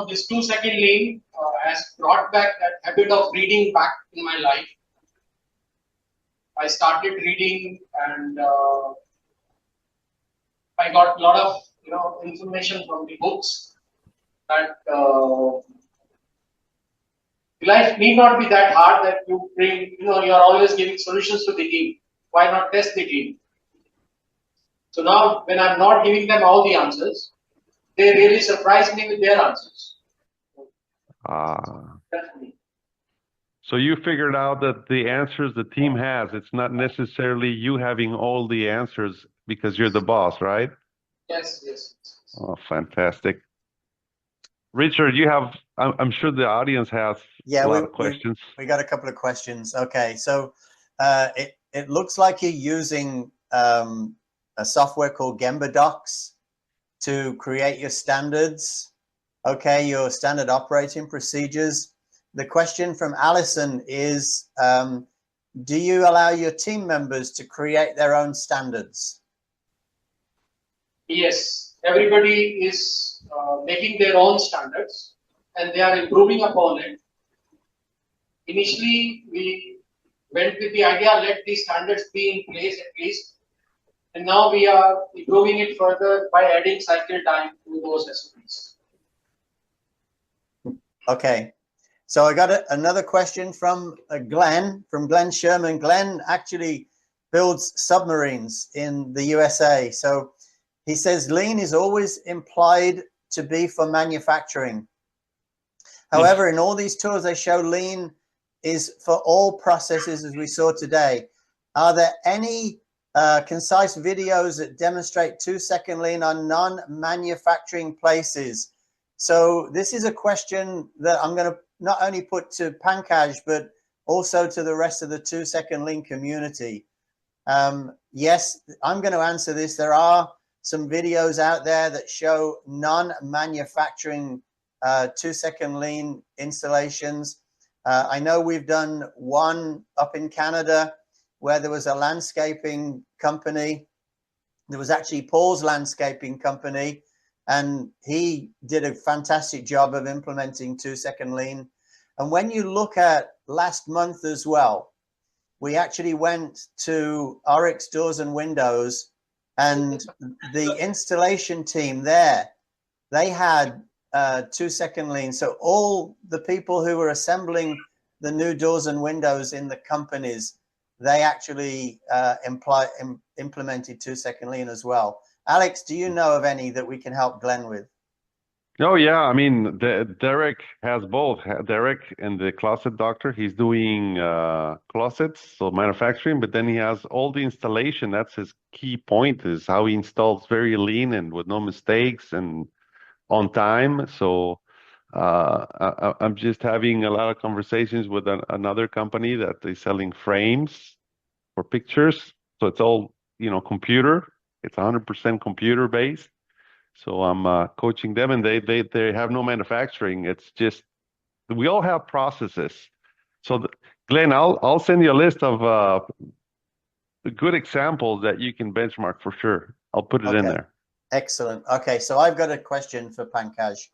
this 2-second lean has brought back that habit of reading back in my life. I started reading and I got a lot of information from the books that life need not be that hard that you bring, you're always giving solutions to the team. Why not test the team? So now when I'm not giving them all the answers, they really surprise me with their answers. So you figured out that the answers the team has, it's not necessarily you having all the answers because you're the boss, right? Yes. Oh, fantastic. Richard, you have, I'm sure the audience has a lot of questions. We got a couple of questions. Okay, so it looks like you're using a software called Gemba Docs to create your standards, okay, your standard operating procedures. The question from Allison is, do you allow your team members to create their own standards? Yes, everybody is making their own standards and they are improving upon it. Initially, we went with the idea, let these standards be in place at least. And now we are improving it further by adding cycle time to those SOPs. Okay, so I got another question from Glenn Sherman. Glenn actually builds submarines in the USA. So he says lean is always implied to be for manufacturing. However, in all these tools, they show lean is for all processes as we saw today. Are there any concise videos that demonstrate 2-second lean on non-manufacturing places? So this is a question that I'm going to not only put to Pankaj, but also to the rest of the 2-second lean community. Yes, I'm going to answer this. There are some videos out there that show non-manufacturing 2-second lean installations. I know we've done one up in Canada where there was a landscaping company. There was actually Paul's landscaping company, and he did a fantastic job of implementing 2-second lean. And when you look at last month as well, we actually went to Oryx Doors and Windows, and the installation team there, they had 2-second lean. So all the people who were assembling the new doors and windows in the companies, they actually implemented 2-second lean as well. Alex, do you know of any that we can help Glenn with? Oh yeah, I mean, Derek has both. Derek and the closet doctor, he's doing closets, so manufacturing, but then he has all the installation. That's his key point, is how he installs very lean and with no mistakes and on time. So I'm just having a lot of conversations with another company that is selling frames for pictures. So it's all, computer. It's 100% computer based. So I'm coaching them, and they have no manufacturing. It's just, we all have processes. So Glenn, I'll send you a list of good examples that you can benchmark for sure. I'll put it in there. Excellent. Okay, so I've got a question for Pankaj.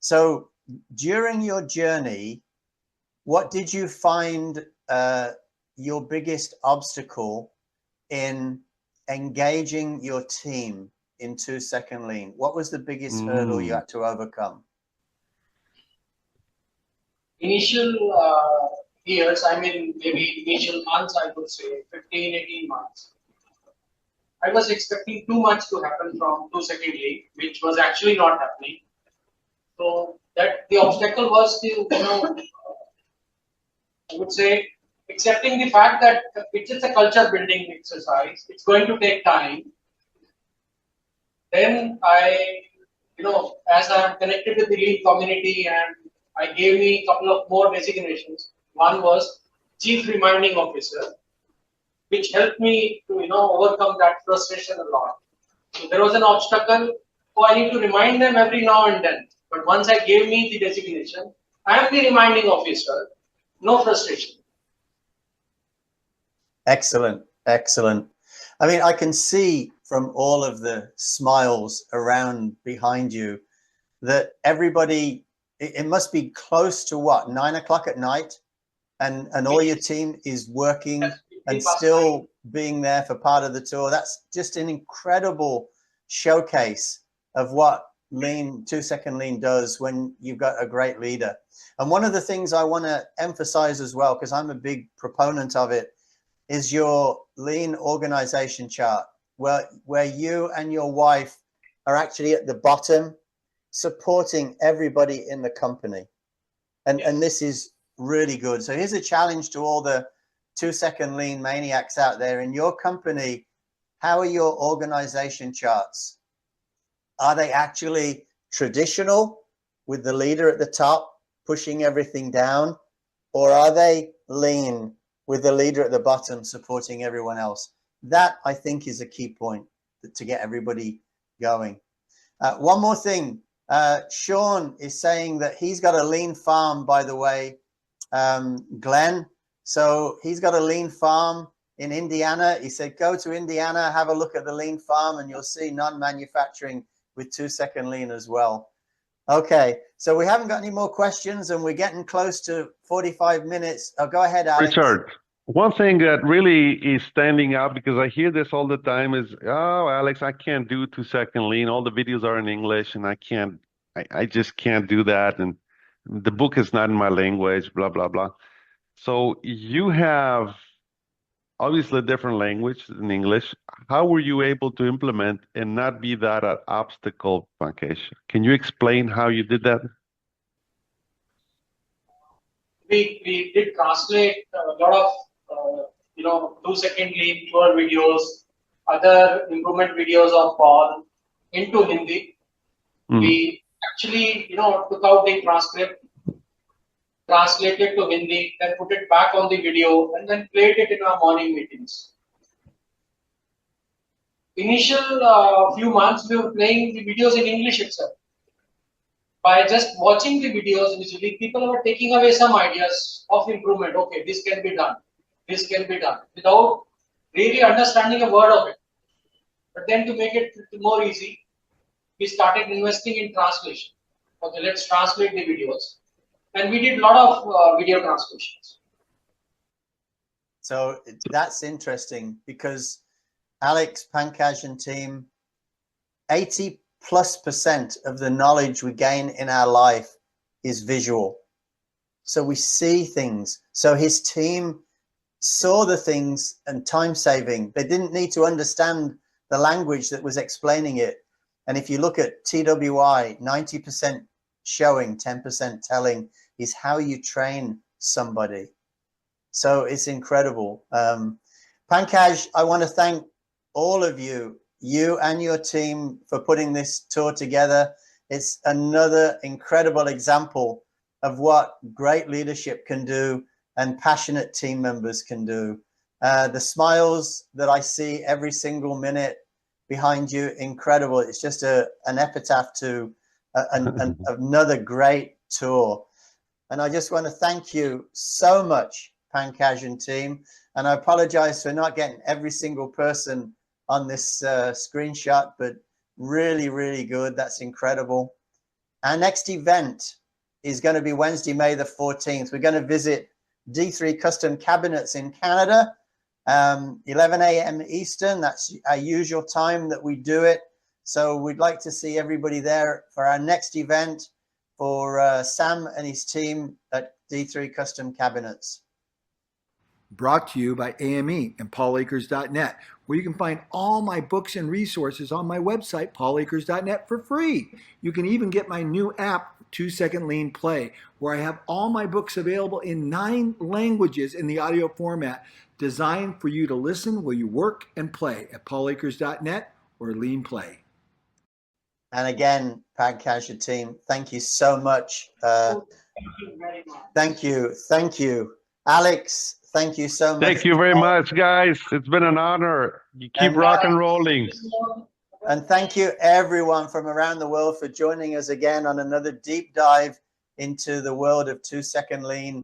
So during your journey, what did you find your biggest obstacle in engaging your team in 2-second lean? What was the biggest hurdle you had to overcome? Initial years, I mean, maybe initial months, I would say 15, 18 months. I was expecting too much to happen from 2-second lean, which was actually not happening. So that the obstacle was to, I would say, accepting the fact that it's just a culture building exercise. It's going to take time. Then I, as I'm connected with the lean community, and I gave me a couple of more designations. One was Chief Reminding Officer, which helped me to, overcome that frustration a lot. So there was an obstacle. So I need to remind them every now and then. But once I gave me the designation, I am the reminding officer. No frustration. Excellent. Excellent. I mean, I can see from all of the smiles around behind you that everybody, it must be close to what, 9 o'clock at night, and all your team is working and still being there for part of the tour. That's just an incredible showcase of what 2-second lean does when you've got a great leader. And one of the things I want to emphasize as well, because I'm a big proponent of it, is your lean organization chart, where you and your wife are actually at the bottom supporting everybody in the company. And this is really good. So here's a challenge to all the 2-second lean maniacs out there. In your company, how are your organization charts? Are they actually traditional with the leader at the top pushing everything down? Or are they lean with the leader at the bottom supporting everyone else? That, I think, is a key point to get everybody going. One more thing. Sean is saying that he's got a lean farm, by the way, Glenn. So he's got a lean farm in Indiana. He said, go to Indiana, have a look at the lean farm, and you'll see non-manufacturing with 2-second lean as well. Okay, so we haven't got any more questions, and we're getting close to 45 minutes. Oh, go ahead, Alex. Richard, one thing that really is standing out, because I hear this all the time, is, oh, Alex, I can't do 2-second lean. All the videos are in English, and I just can't do that. And the book is not in my language, blah, blah, blah. So you have obviously a different language in English. How were you able to implement and not be that an obstacle, Pankaj? Can you explain how you did that? We did translate a lot of 2-second lean tour videos, other improvement videos of Paul into Hindi. We actually took out the transcript, translated to Hindi, then put it back on the video, and then played it in our morning meetings. Initial few months we were playing the videos in English itself. By just watching the videos initially, people were taking away some ideas of improvement. Okay, this can be done. This can be done, without really understanding a word of it. But then to make it more easy, we started investing in translation. Okay, let's translate the videos. And we did a lot of video translations. So that's interesting, because Alex, Pankaj, and team, 80+% of the knowledge we gain in our life is visual. So we see things. So his team saw the things and time saving. They didn't need to understand the language that was explaining it. And if you look at TWI, 90% showing, 10% telling is how you train somebody. So it's incredible. Pankaj, I want to thank all of you and your team for putting this tour together. It's another incredible example of what great leadership can do and passionate team members can do. The smiles that I see every single minute behind you, incredible. It's just an epitaph to another great tour. And I just want to thank you so much, Pankaj and team. And I apologize for not getting every single person on this screenshot, but really, really good. That's incredible. Our next event is going to be Wednesday, May the 14th. We're going to visit D3 Custom Cabinets in Canada, 11 a.m. Eastern. That's our usual time that we do it. So we'd like to see everybody there for our next event for Sam and his team at D3 Custom Cabinets. Brought to you by AME and paulakers.net, where you can find all my books and resources on my website, paulakers.net, for free. You can even get my new app, 2 Second Lean Play, where I have all my books available in 9 languages in the audio format, designed for you to listen while you work and play at paulakers.net or Lean Play. And again, Pankaj team, thank you so much. Thank you very much. Thank you. Thank you. Alex, thank you so much. Thank you very much, guys. It's been an honor. You keep rock and rolling. And thank you everyone from around the world for joining us again on another deep dive into the world of 2 Second Lean.